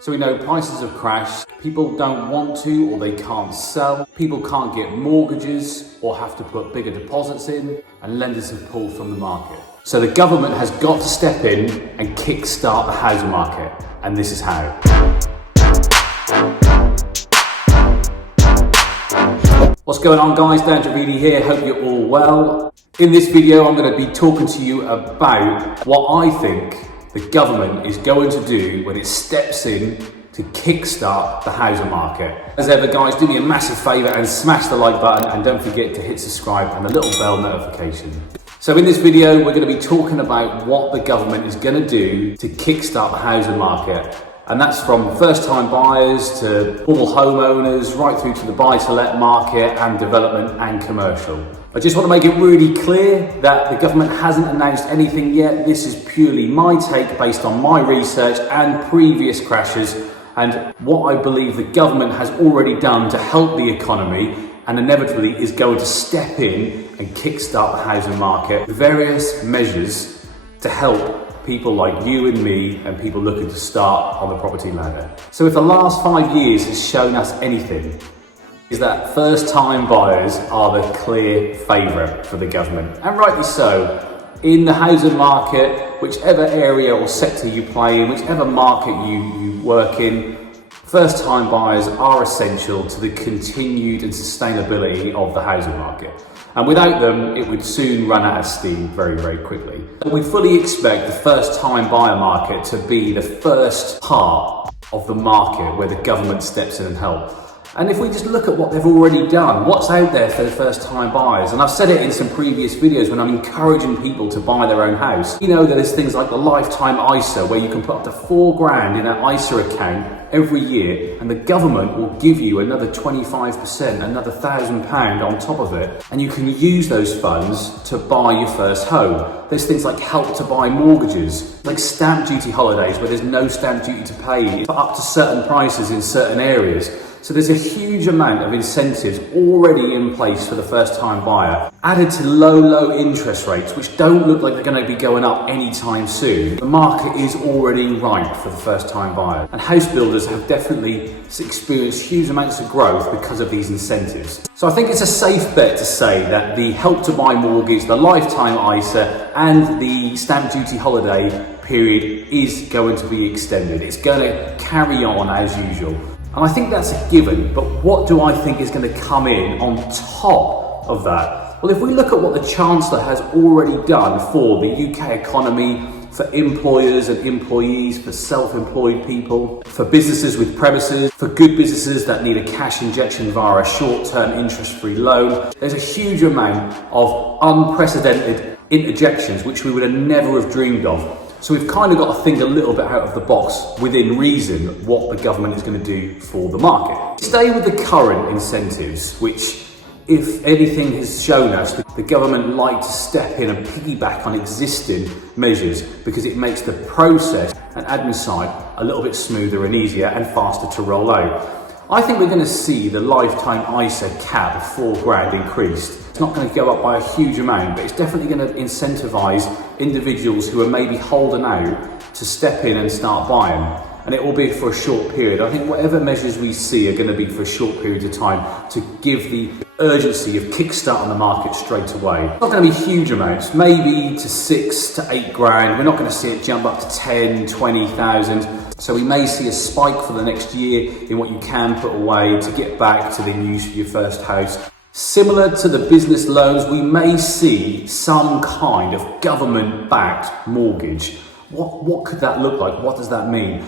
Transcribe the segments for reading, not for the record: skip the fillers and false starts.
So we know prices have crashed, people don't want to or they can't sell, people can't get mortgages or have to put bigger deposits in, and lenders have pulled from the market. So the government has got to step in and kickstart the housing market, and this is how. What's going on guys, Dan Javidi here, hope you're all well. In this video I'm going to be talking to you about what I think the government is going to do when it steps in to kickstart the housing market. As ever guys, do me a massive favour and smash the like button, and don't forget to hit subscribe and the little bell notification. So in this video we're going to be talking about what the government is going to do to kickstart the housing market. And that's from first-time buyers to normal homeowners, right through to the buy-to-let market and development and commercial. I just want to make it really clear that the government hasn't announced anything yet. This is purely my take based on my research and previous crashes, and what I believe the government has already done to help the economy and inevitably is going to step in and kickstart the housing market with various measures to help people like you and me and people looking to start on the property ladder. So if the last 5 years has shown us anything, is that first-time buyers are the clear favourite for the government, and rightly so. In the housing market, whichever area or sector you play in, whichever market you work in, first-time buyers are essential to the continued and sustainability of the housing market. And without them, it would soon run out of steam very, very quickly. We fully expect the first-time buyer market to be the first part of the market where the government steps in and helps. And if we just look at what they've already done, what's out there for the first-time buyers, and I've said it in some previous videos when I'm encouraging people to buy their own house. You know, there's things like the lifetime ISA where you can put up to £4,000 in an ISA account every year, and the government will give you another 25%, another £1,000 on top of it, and you can use those funds to buy your first home. There's things like help to buy mortgages, like stamp duty holidays where there's no stamp duty to pay for up to certain prices in certain areas. So there's a huge amount of incentives already in place for the first-time buyer, added to low interest rates, which don't look like they're going to be going up anytime soon. The market is already ripe for the first-time buyer, and house builders have definitely experienced huge amounts of growth because of these incentives. So I think it's a safe bet to say that the help to buy mortgage, the lifetime ISA and the stamp duty holiday period is going to be extended. It's going to carry on as usual. And I think that's a given, but what do I think is going to come in on top of that? Well, if we look at what the Chancellor has already done for the UK economy, for employers and employees, for self-employed people, for businesses with premises, for good businesses that need a cash injection via a short-term interest-free loan, there's a huge amount of unprecedented interjections which we would have never have dreamed of. So we've kind of got to think a little bit out of the box, within reason, what the government is going to do for the market. Stay with the current incentives, which, if anything has shown us, the government like to step in and piggyback on existing measures because it makes the process and admin side a little bit smoother and easier and faster to roll out. I think we're going to see the lifetime ISA cap of £4,000 increased. It's not going to go up by a huge amount, but it's definitely going to incentivise individuals who are maybe holding out to step in and start buying. And it will be for a short period. I think whatever measures we see are going to be for a short period of time to give the urgency of kickstarting the market straight away. It's not going to be huge amounts, maybe to 6 to 8 grand. We're not going to see it jump up to 10, 20,000. So we may see a spike for the next year in what you can put away to get back to the use of your first house. Similar to the business loans, we may see some kind of government-backed mortgage. What could that look like? What does that mean?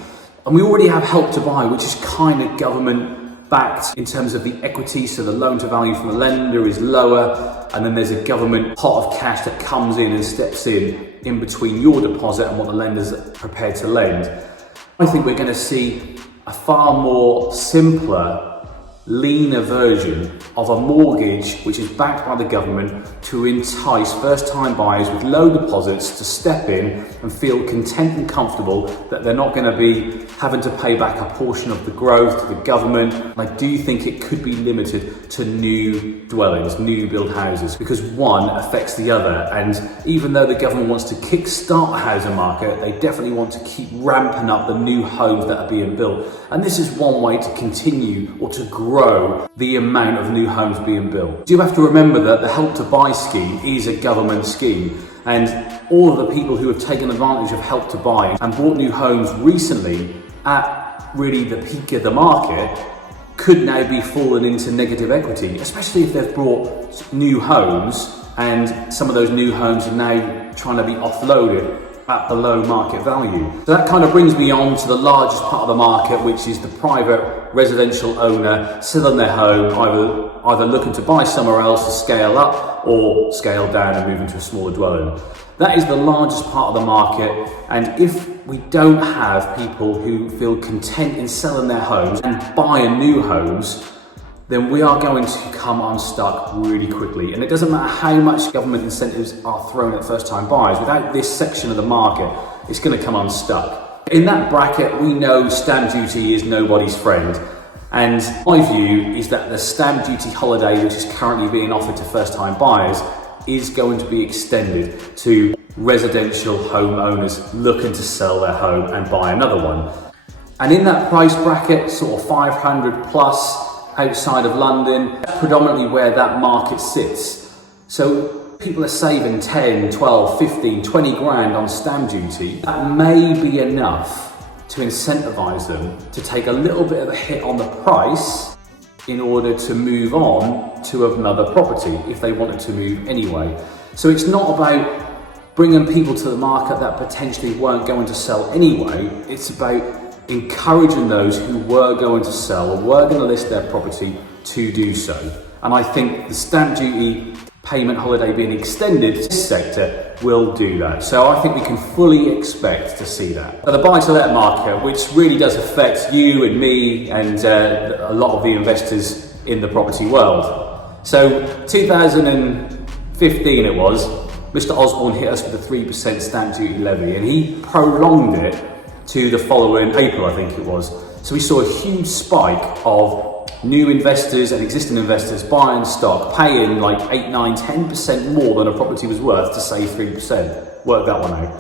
And we already have help to buy, which is kind of government-backed in terms of the equity, so the loan to value from the lender is lower, and then there's a government pot of cash that comes in and steps in between your deposit and what the lender's prepared to lend. I think we're going to see a far more simpler, leaner version of a mortgage which is backed by the government to entice first-time buyers with low deposits to step in and feel content and comfortable that they're not going to be having to pay back a portion of the growth to the government. I do think it could be limited to new dwellings, new build houses, because one affects the other. And even though the government wants to kickstart the housing market, they definitely want to keep ramping up the new homes that are being built. And this is one way to continue or to grow the amount of new homes being built. You have to remember that the Help to Buy scheme is a government scheme, and all of the people who have taken advantage of Help to Buy and bought new homes recently at really the peak of the market could now be falling into negative equity, especially if they've bought new homes and some of those new homes are now trying to be offloaded at below market value. So that kind of brings me on to the largest part of the market, which is the private residential owner selling their home, either looking to buy somewhere else to scale up or scale down and move into a smaller dwelling. That is the largest part of the market, and if we don't have people who feel content in selling their homes and buying new homes, then we are going to come unstuck really quickly. And it doesn't matter how much government incentives are thrown at first-time buyers, without this section of the market, it's going to come unstuck. In that bracket, we know stamp duty is nobody's friend. And my view is that the stamp duty holiday, which is currently being offered to first-time buyers, is going to be extended to residential homeowners looking to sell their home and buy another one. And in that price bracket, sort of 500 plus, outside of London, predominantly where that market sits. So people are saving 10, 12, 15, 20 grand on stamp duty. That may be enough to incentivize them to take a little bit of a hit on the price in order to move on to another property if they wanted to move anyway. So it's not about bringing people to the market that potentially weren't going to sell anyway. It's about encouraging those who were going to sell or were going to list their property to do so. And I think the stamp duty payment holiday being extended to this sector will do that. So I think we can fully expect to see that. But the buy-to-let market, which really does affect you and me and a lot of the investors in the property world. So 2015 it was, Mr. Osborne hit us with a 3% stamp duty levy, and he prolonged it to the following April, I think it was. So we saw a huge spike of new investors and existing investors buying stock, paying like 8, 9, 10% more than a property was worth to save 3%. Work that one out.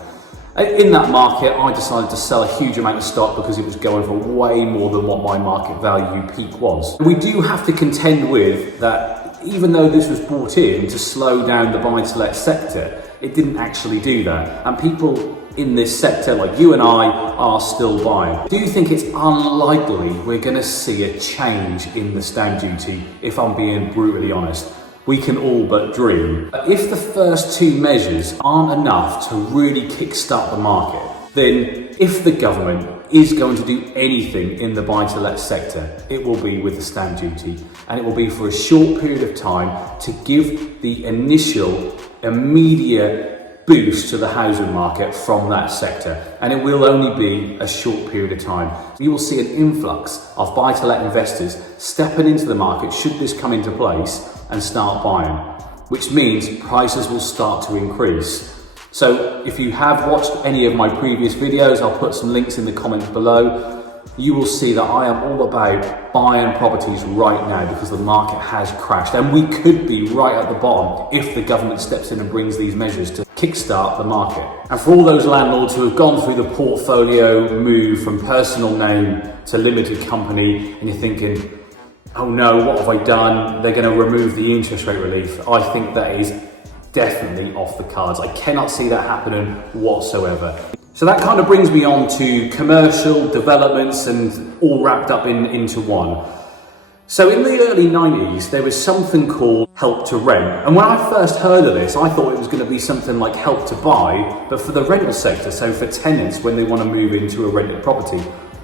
In that market, I decided to sell a huge amount of stock because it was going for way more than what my market value peak was. We do have to contend with that, even though this was brought in to slow down the buy-to-let sector, it didn't actually do that. And people in this sector, like you and I, are still buying. Do you think it's unlikely we're going to see a change in the stamp duty, if I'm being brutally honest? We can all but dream. If the first two measures aren't enough to really kickstart the market, then if the government is going to do anything in the buy-to-let sector, it will be with the stamp duty, and it will be for a short period of time to give the initial, immediate boost to the housing market from that sector, and it will only be a short period of time. You will see an influx of buy-to-let investors stepping into the market should this come into place and start buying, which means prices will start to increase. So if you have watched any of my previous videos, I'll put some links in the comments below. You will see that I am all about buying properties right now because the market has crashed, and we could be right at the bottom if the government steps in and brings these measures to kickstart the market. And for all those landlords who have gone through the portfolio move from personal name to limited company, and you're thinking, oh no, what have I done? They're going to remove the interest rate relief. I think that is definitely off the cards. I cannot see that happening whatsoever. So that kind of brings me on to commercial developments, and all wrapped up into one. So in the early 90s, there was something called Help to Rent. And when I first heard of this, I thought it was going to be something like Help to Buy, but for the rental sector, so for tenants when they want to move into a rented property.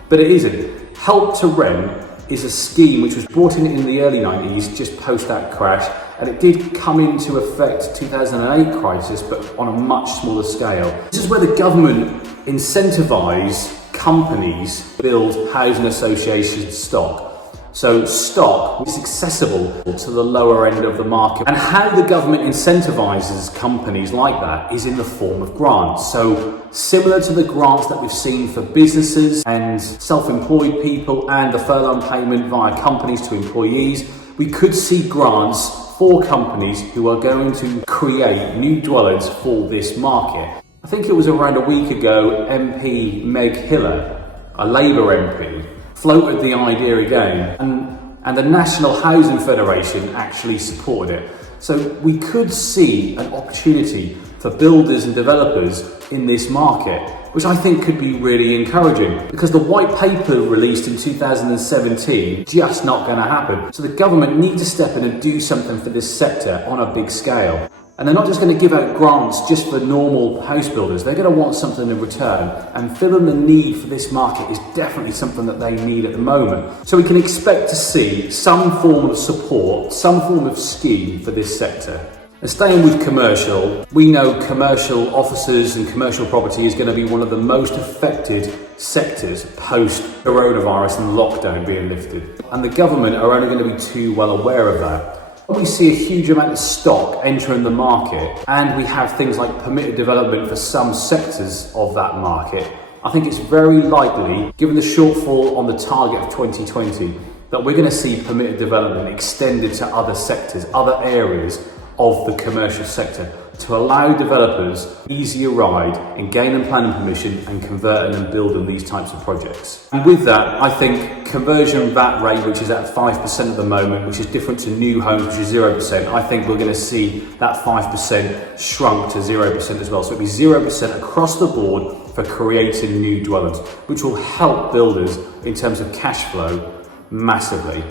But it isn't. Help to Rent is a scheme which was brought in the early 90s, just post that crash, and it did come into effect 2008 crisis, but on a much smaller scale. This is where the government incentivise companies build housing association stock. So stock is accessible to the lower end of the market. And how the government incentivises companies like that is in the form of grants. So similar to the grants that we've seen for businesses and self-employed people and the furlough payment via companies to employees, we could see grants for companies who are going to create new dwellings for this market. I think it was around a week ago, MP Meg Hiller, a Labour MP, floated the idea again, and the National Housing Federation actually supported it. So we could see an opportunity for builders and developers in this market, which I think could be really encouraging, because the white paper released in 2017 just not going to happen. So the government need to step in and do something for this sector on a big scale. And they're not just going to give out grants just for normal house builders. They're going to want something in return. And filling the need for this market is definitely something that they need at the moment. So we can expect to see some form of support, some form of scheme for this sector. And staying with commercial, we know commercial offices and commercial property is going to be one of the most affected sectors post-coronavirus and lockdown being lifted. And the government are only going to be too well aware of that. When we see a huge amount of stock entering the market and we have things like permitted development for some sectors of that market, I think it's very likely, given the shortfall on the target of 2020, that we're going to see permitted development extended to other sectors, other areas of the commercial sector, to allow developers easier ride in gaining planning permission and converting and building these types of projects. And with that, I think conversion VAT rate, which is at 5% at the moment, which is different to new homes, which is 0%, I think we're going to see that 5% shrunk to 0% as well. So it'll be 0% across the board for creating new dwellings, which will help builders in terms of cash flow massively.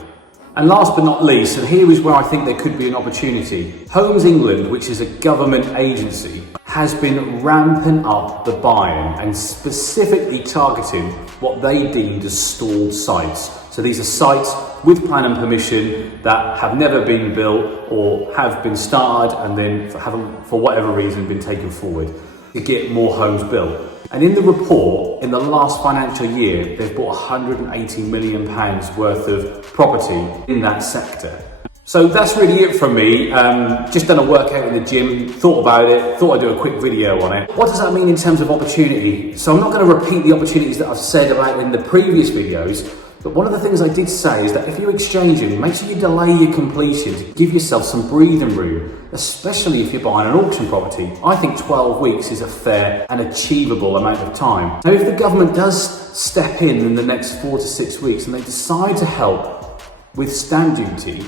And last but not least, and here is where I think there could be an opportunity, Homes England, which is a government agency, has been ramping up the buying and specifically targeting what they deemed as stalled sites. So these are sites with planning permission that have never been built or have been started and then haven't, for whatever reason, been taken forward to get more homes built. And in the report, in the last financial year, they've bought £180 million worth of property in that sector. So that's really it from me. Just done a workout in the gym, thought about it, thought I'd do a quick video on it. What does that mean in terms of opportunity? So I'm not going to repeat the opportunities that I've said about in the previous videos, but one of the things I did say is that if you're exchanging, make sure you delay your completion to give yourself some breathing room, especially if you're buying an auction property. I think 12 weeks is a fair and achievable amount of time. Now, if the government does step in the next 4 to 6 weeks and they decide to help with stamp duty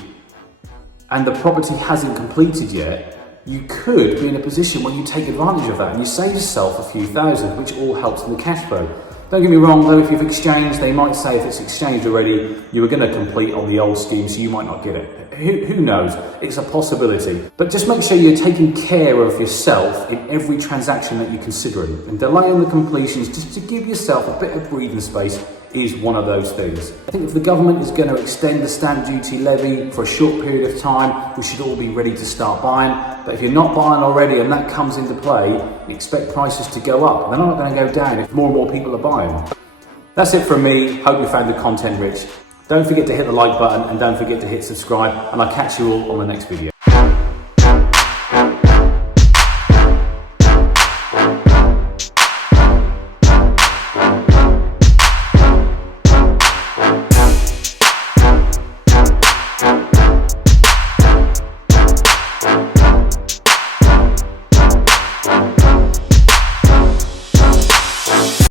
and the property hasn't completed yet, you could be in a position where you take advantage of that and you save yourself a few thousand, which all helps in the cash flow. Don't get me wrong though, if you've exchanged, they might say if it's exchanged already, you were going to complete on the old scheme, so you might not get it. Who knows? It's a possibility. But just make sure you're taking care of yourself in every transaction that you're considering. And delaying the completions just to give yourself a bit of breathing space is one of those things. I think if the government is going to extend the stamp duty levy for a short period of time, we should all be ready to start buying. But if you're not buying already and that comes into play, expect prices to go up. They're not going to go down if more and more people are buying. That's it from me. Hope you found the content rich. Don't forget to hit the like button and don't forget to hit subscribe, and I'll catch you all on the next video.